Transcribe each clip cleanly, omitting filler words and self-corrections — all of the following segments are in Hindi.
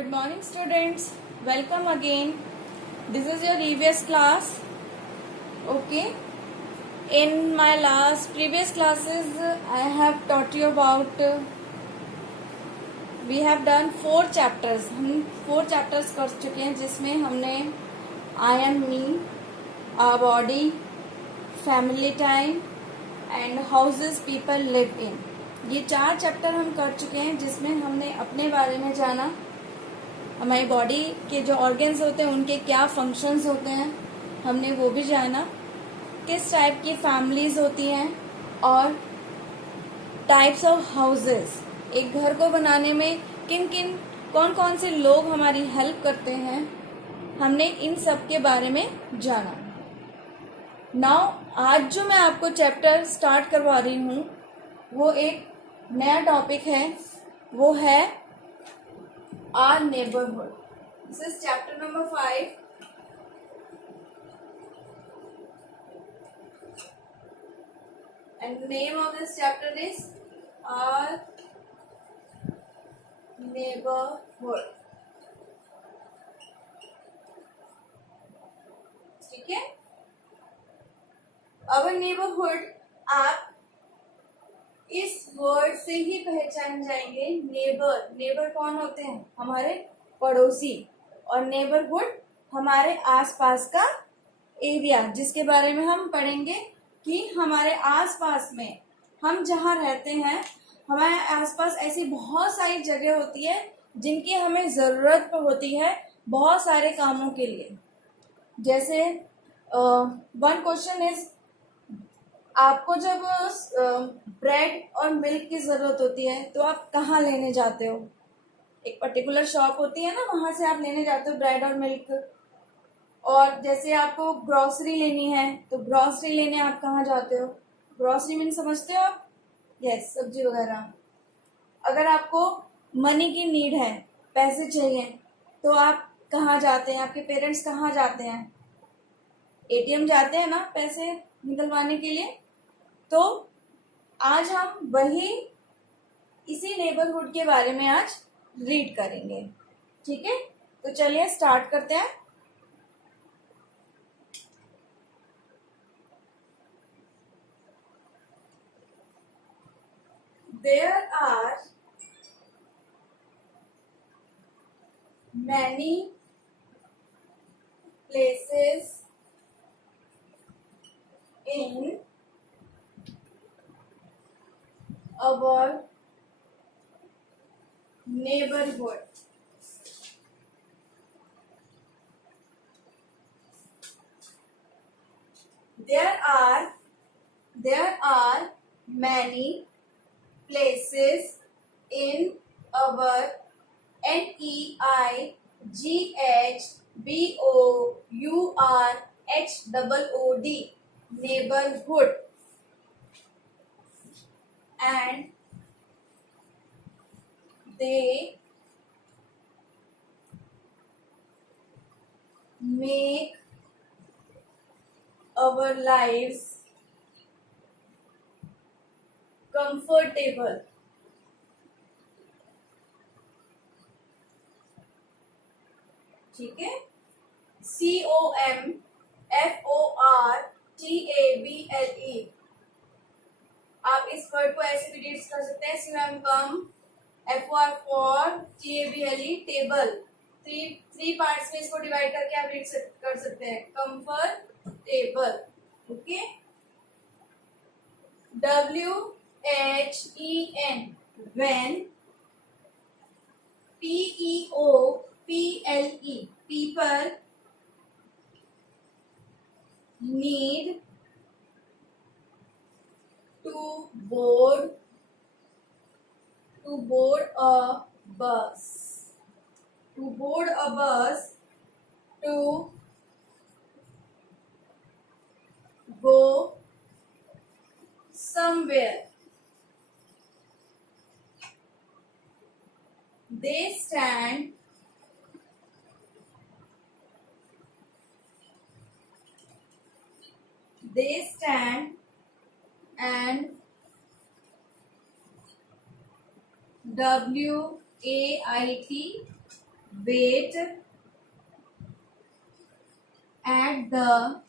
Good morning, students. Welcome again. This is your EVS class. Okay. In my previous classes, I have taught you about. We have done 4 chapters. हम 4 chapters कर चुके हैं, जिसमें हमने I am me, our body, family time, and houses people live in. ये 4 चैप्टर हम कर चुके हैं, जिसमें हमने अपने बारे में जाना, हमारी बॉडी के जो ऑर्गन्स होते हैं उनके क्या फंक्शंस होते हैं, हमने वो भी जाना, किस टाइप की फैमिलीज होती हैं और टाइप्स ऑफ हाउसेस, एक घर को बनाने में कौन कौन से लोग हमारी हेल्प करते हैं, हमने इन सब के बारे में जाना। नाउ आज जो मैं आपको चैप्टर स्टार्ट करवा रही हूँ वो एक नया टॉपिक है, वो है our neighbourhood. This is chapter number 5। And the name of this chapter is Our Neighborhood. ठीक है। Our Neighborhood आप इस वर्ड से ही पहचान जाएंगे। नेबर कौन होते हैं? हमारे पड़ोसी। और नेबरहुड हमारे आसपास का एरिया, जिसके बारे में हम पढ़ेंगे कि हमारे आसपास में हम जहाँ रहते हैं, हमारे आसपास ऐसी बहुत सारी जगह होती है जिनकी हमें ज़रूरत होती है बहुत सारे कामों के लिए। जैसे वन क्वेश्चन इज, आपको जब ब्रेड और मिल्क की ज़रूरत होती है तो आप कहाँ लेने जाते हो? एक पर्टिकुलर शॉप होती है ना, वहाँ से आप लेने जाते हो ब्रेड और मिल्क। और जैसे आपको ग्रॉसरी लेनी है तो ग्रॉसरी लेने आप कहाँ जाते हो? ग्रॉसरी मीन समझते हो आप? यस, सब्जी वगैरह। अगर आपको मनी की नीड है, पैसे चाहिए, तो आप कहाँ जाते हैं? आपके पेरेंट्स कहाँ जाते हैं? एटीएम जाते हैं ना पैसे निकलवाने के लिए। तो आज हम इसी नेबरहुड के बारे में आज रीड करेंगे। ठीक है, तो चलिए स्टार्ट करते हैं। There are many places in our neighborhood. There are many places in our NEIGHBOURHOOD neighborhood, and they make our lives comfortable. ठीक है, COMFORTABLE। आप इस वर्ड को ऐसे भी रीड कर सकते हैं, COM come, FOR for, TABLE table. Three parts में इसको डिवाइड करके आप रीड कर सकते हैं। Comfortable, okay. WHEN when, PEOPLE people need to board a bus to go somewhere. They stand and WAIT wait at the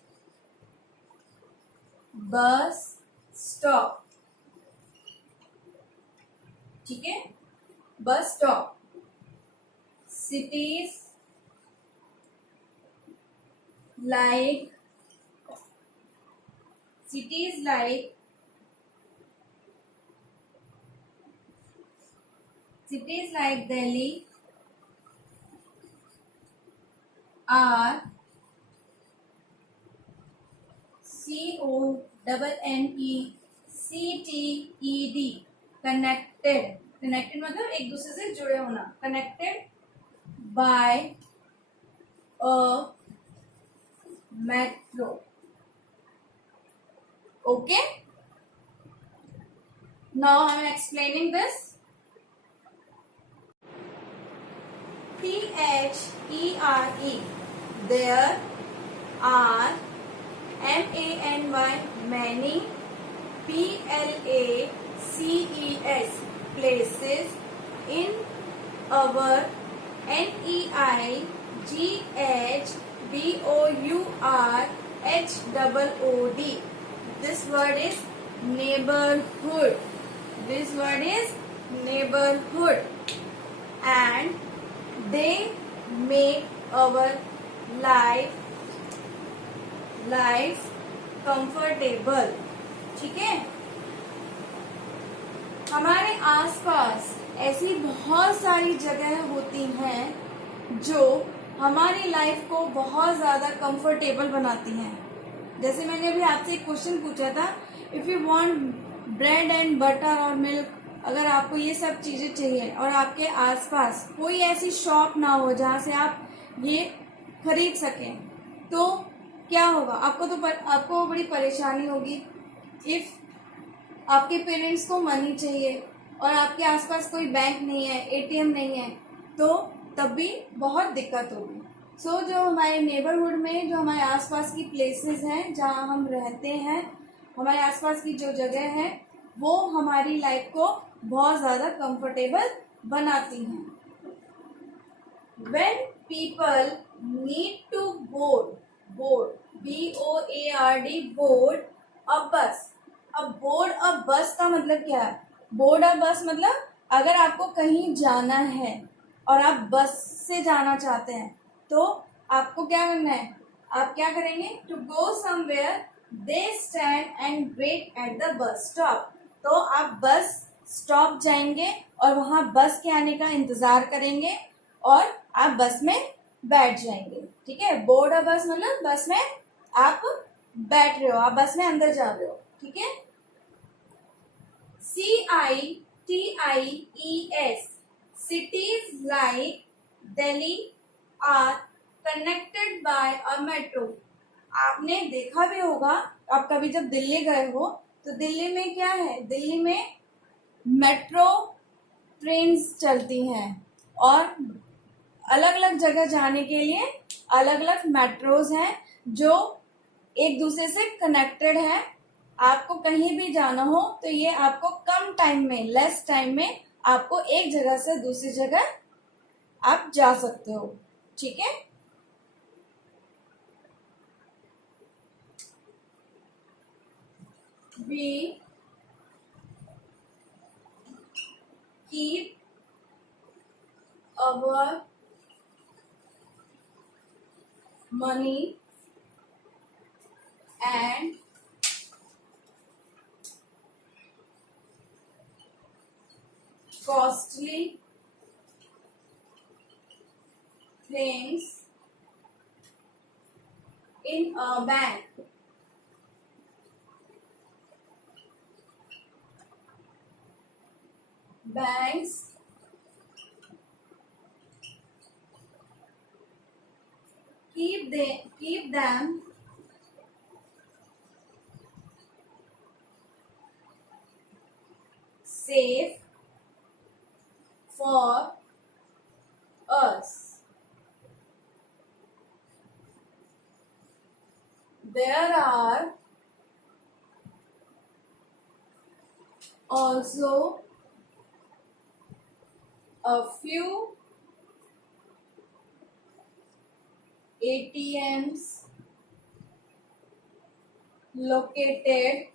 bus stop. ठीक है, bus stop. cities like cities like Delhi are CONNECTED. Connected मतलब एक दूसरे से जुड़े होना. Connected by a metro. Okay, now I am explaining this. THERE, there are. MANY, many. PLACES, places. In our. NEIGHBOURHOOD. This word is neighborhood. And they make our lives comfortable. ठीक है, हमारे आसपास ऐसी बहुत सारी जगह होती हैं जो हमारी लाइफ को बहुत ज़्यादा कंफर्टेबल बनाती हैं. जैसे मैंने अभी आपसे एक क्वेश्चन पूछा था, if you want bread and butter और मिल्क, अगर आपको ये सब चीज़ें चाहिए और आपके आसपास कोई ऐसी शॉप ना हो जहाँ से आप ये खरीद सकें, तो क्या होगा? आपको बड़ी परेशानी होगी. इफ़ आपके पेरेंट्स को मनी चाहिए और आपके आसपास कोई बैंक नहीं है, एटीएम नहीं है, तो तब भी बहुत दिक्कत होगी. सो जो हमारे नेबरहुड में, जो हमारे आसपास की प्लेसेस हैं जहाँ हम रहते हैं, हमारे आसपास की जो जगह है, वो हमारी लाइफ को बहुत ज़्यादा कंफर्टेबल बनाती हैं. When people need to board, BOARD, board a bus. अब बोर्ड अ बस का मतलब क्या है? बोर्ड अ बस मतलब अगर आपको कहीं जाना है और आप बस से जाना चाहते हैं, तो आपको क्या करना है? आप क्या करेंगे? To go somewhere they stand and wait at the bus stop. तो आप बस स्टॉप जाएंगे और वहाँ बस के आने का इंतजार करेंगे और आप बस में बैठ जाएंगे. ठीक है, बोर्ड अ बस मतलब बस में आप बैठ रहे हो, आप बस में अंदर जा रहे हो. ठीक है. CITIES, cities like Delhi are connected by a metro. आपने देखा भी होगा, आप कभी जब दिल्ली गए हो तो दिल्ली में क्या है? दिल्ली में मेट्रो ट्रेन्स चलती हैं और अलग अलग जगह जाने के लिए अलग अलग मेट्रोज हैं जो एक दूसरे से कनेक्टेड है. आपको कहीं भी जाना हो तो ये आपको कम टाइम में, लेस टाइम में आपको एक जगह से दूसरी जगह आप जा सकते हो. ठीक है. We keep our money and costly things in a bank. Banks keep them safe for us. There are also a few ATMs located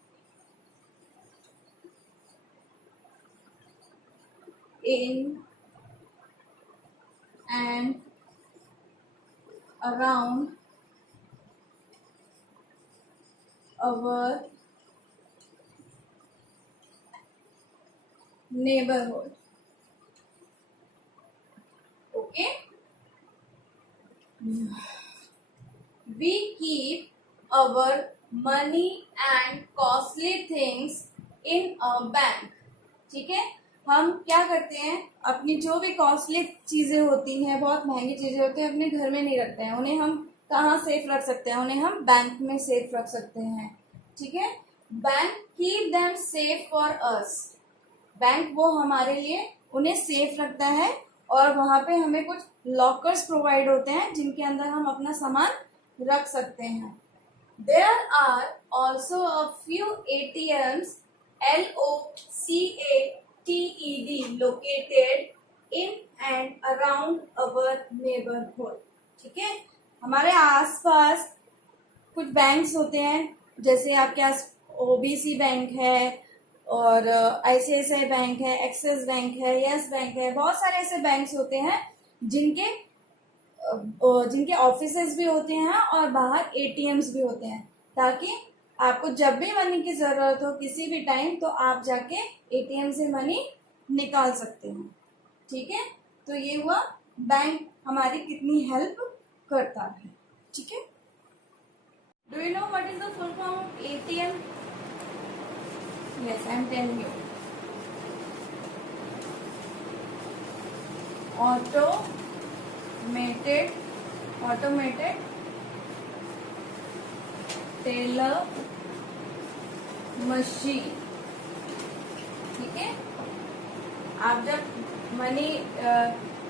in and around our neighborhood. Okay, we keep our money and costly things in a bank. ठीक है, हम क्या करते हैं, अपनी जो भी कॉस्टली चीजें होती हैं, बहुत महंगी चीजें होती हैं, अपने घर में नहीं रखते हैं, उन्हें हम कहाँ सेफ रख सकते हैं, उन्हें हम बैंक में सेफ रख सकते हैं. ठीक है, bank keep them safe for us. Bank वो हमारे लिए उन्हें सेफ रखता है और वहां पे हमें कुछ लॉकर्स प्रोवाइड होते हैं जिनके अंदर हम अपना सामान रख सकते हैं. There are also a few ATMs LOCATED located in and around our neighborhood. ठीक है, हमारे आसपास कुछ बैंक्स होते हैं, जैसे आपके पास OBC बैंक है और ICICI बैंक है, एक्सिस बैंक है, यस बैंक है. बहुत सारे ऐसे बैंक्स होते हैं जिनके ऑफिसेज भी होते हैं और बाहर ATMs भी होते हैं, ताकि आपको जब भी मनी की जरूरत हो किसी भी टाइम तो आप जाके ATM से मनी निकाल सकते हैं. ठीक है, तो ये हुआ बैंक हमारी कितनी हेल्प करता है. ठीक है, do you know what is the full form of ATM? Yes, I am telling you. automated teller machine. ठीक है, आप जब मनी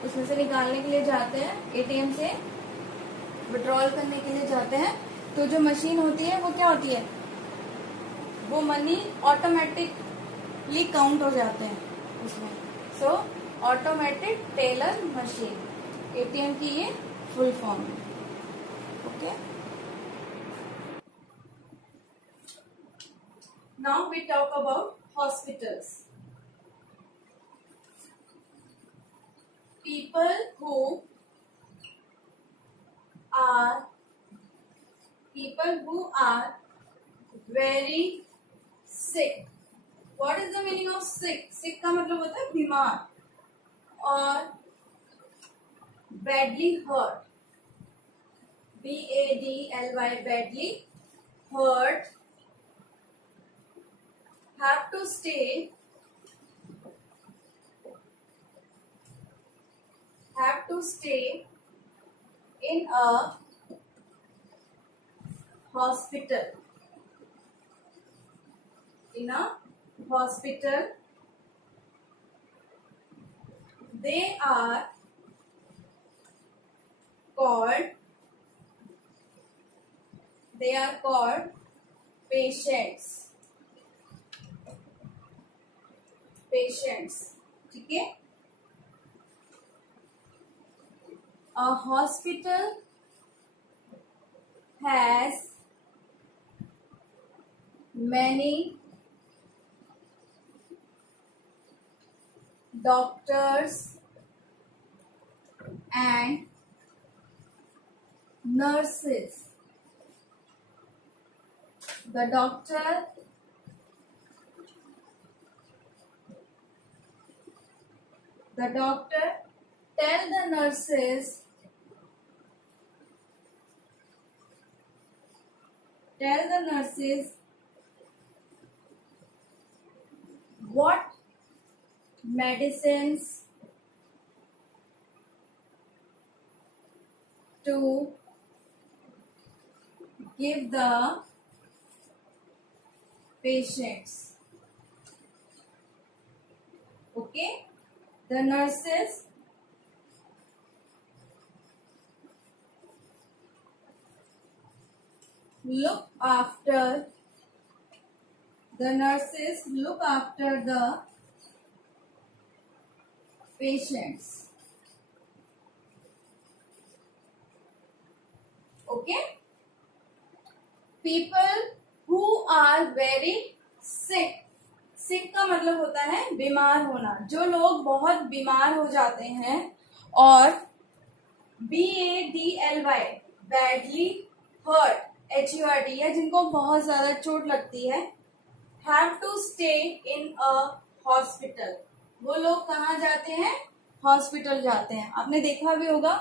उसमें से निकालने के लिए जाते हैं, ATM से विड्रॉल करने के लिए जाते हैं, तो जो मशीन होती है वो क्या होती है, वो मनी ऑटोमेटिकली काउंट हो जाते हैं उसमें. So automated teller machine ATM की ये फुल फॉर्म है. Okay, now we talk about hospitals. People who are very sick. What is the meaning of sick? Sick का मतलब होता है बीमार, और badly hurt, BADLY, badly hurt, have to stay in a hospital. They are called patients. ठीक है, a hospital has many doctors and nurses. The doctor tell the nurses what medicines to give the patients. Okay, the nurses look after the patients. People who are very sick, sick का मतलब होता है बीमार होना, जो लोग बहुत बीमार हो जाते हैं, और BADLY बैडली हर्ट, HURT, या जिनको बहुत ज्यादा चोट लगती है, have to stay in a hospital, वो लोग कहाँ जाते हैं, हॉस्पिटल जाते हैं। आपने देखा भी होगा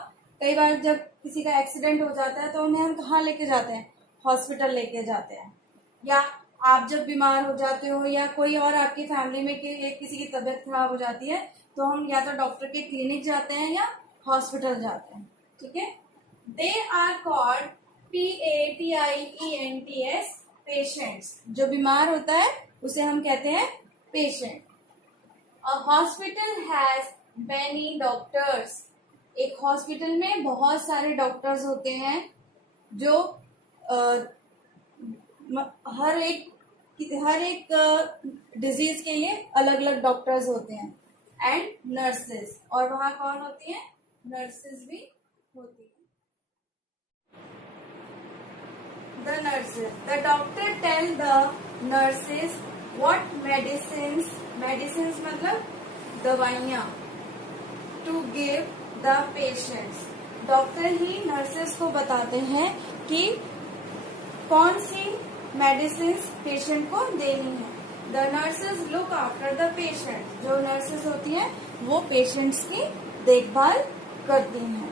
कई बार जब किसी का एक्सीडेंट हो जाता है तो उन्हें हम कहाँ लेके जाते हैं, हॉस्पिटल लेके जाते हैं। या आप जब बीमार हो जाते हो या कोई और आपकी फैमिली में किसी की तबीयत खराब हो जाती है तो हम या तो डॉक्टर के क्लिनिक जाते हैं या हॉस्पिटल जाते हैं, ठीक है। They are called PATIENTS patients, जो बीमार होता है उसे हम कहते हैं patient. A hospital has many doctors, एक हॉस्पिटल में बहुत सारे डॉक्टर्स होते हैं, जो हर एक डिजीज के लिए अलग अलग डॉक्टर्स होते हैं, एंड नर्सेस, और वहाँ कौन होती है, नर्सेस भी होती है। The nurses, the doctor tell the nurses what medicines मतलब दवाइयाँ, to give the patients, doctor he nurses को बताते हैं कि कौन सी मेडिसिन पेशेंट को देनी है। The nurses look after the patient, जो नर्सेस होती हैं वो पेशेंट्स की देखभाल करती हैं।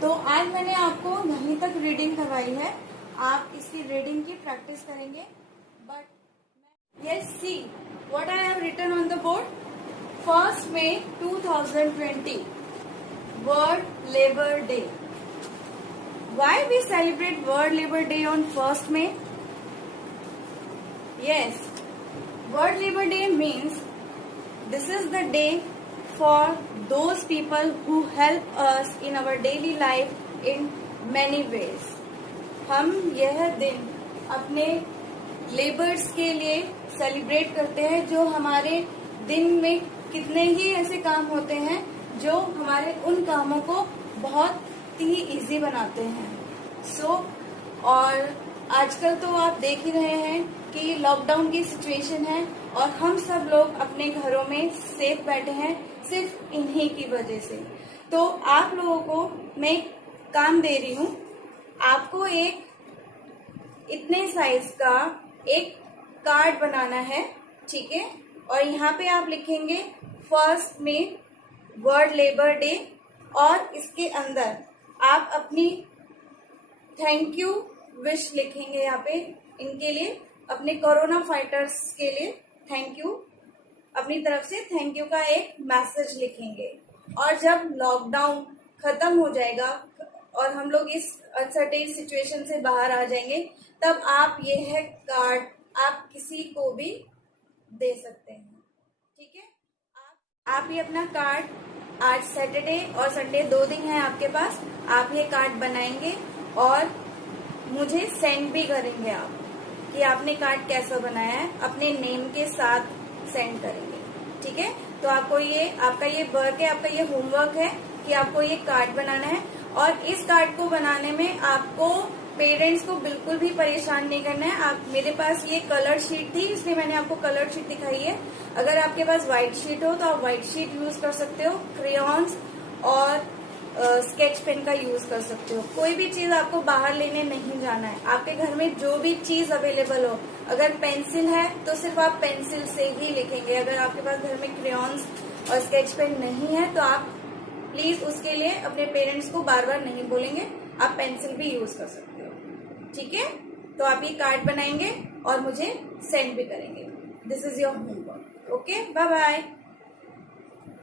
तो आज मैंने आपको यहीं तक रीडिंग करवाई है, आप इसकी रीडिंग की प्रैक्टिस करेंगे। But yes, see what I have written on the board. 1 May 2020 world labour day. Why we celebrate World Labor Day on 1 May? Yes, World Labor Day means this is the day for those people who help us in our daily life in many ways. हम यह दिन अपने लेबर्स के लिए सेलिब्रेट करते हैं, जो हमारे दिन में कितने ही ऐसे काम होते हैं जो हमारे उन कामों को बहुत ही इजी बनाते हैं। और आजकल तो आप देख ही रहे हैं कि लॉकडाउन की सिचुएशन है और हम सब लोग अपने घरों में सेफ बैठे हैं सिर्फ इन्हीं की वजह से। तो आप लोगों को मैं काम दे रही हूँ, आपको एक इतने साइज का एक कार्ड बनाना है, ठीक है। और यहाँ पे आप लिखेंगे 1 May वर्ल्ड लेबर डे, और इसके अंदर आप अपनी थैंक यू विश लिखेंगे। यहाँ पे इनके लिए, अपने कोरोना फाइटर्स के लिए थैंक यू, अपनी तरफ से थैंक यू का एक मैसेज लिखेंगे। और जब लॉकडाउन खत्म हो जाएगा और हम लोग इस अनसर्टेन सिचुएशन से बाहर आ जाएंगे, तब आप यह कार्ड आप किसी को भी दे सकते हैं, ठीक है। आप ये अपना कार्ड, आज सैटरडे और संडे 2 दिन है आपके पास, आप ये कार्ड बनाएंगे और मुझे सेंड भी करेंगे आप कि आपने कार्ड कैसा बनाया है, अपने नेम के साथ सेंड करेंगे, ठीक है। तो आपको ये, आपका ये वर्क है, आपका ये होमवर्क है कि आपको ये कार्ड बनाना है। और इस कार्ड को बनाने में आपको पेरेंट्स को बिल्कुल भी परेशान नहीं करना है। आप, मेरे पास ये कलर शीट थी इसलिए मैंने आपको कलर शीट दिखाई है। अगर आपके पास व्हाइट शीट हो तो आप व्हाइट शीट यूज कर सकते हो, क्रेयॉन्स और स्केच पेन का यूज कर सकते हो। कोई भी चीज आपको बाहर लेने नहीं जाना है, आपके घर में जो भी चीज अवेलेबल हो, अगर पेंसिल है तो सिर्फ आप पेंसिल से ही लिखेंगे। अगर आपके पास घर में क्रेयॉन्स और स्केच पेन नहीं है तो आप प्लीज उसके लिए अपने पेरेंट्स को बार बार नहीं बोलेंगे, आप पेंसिल भी यूज कर सकते हो, ठीक है। तो आप ये कार्ड बनाएंगे और मुझे सेंड भी करेंगे। This is your homework. Okay, bye bye.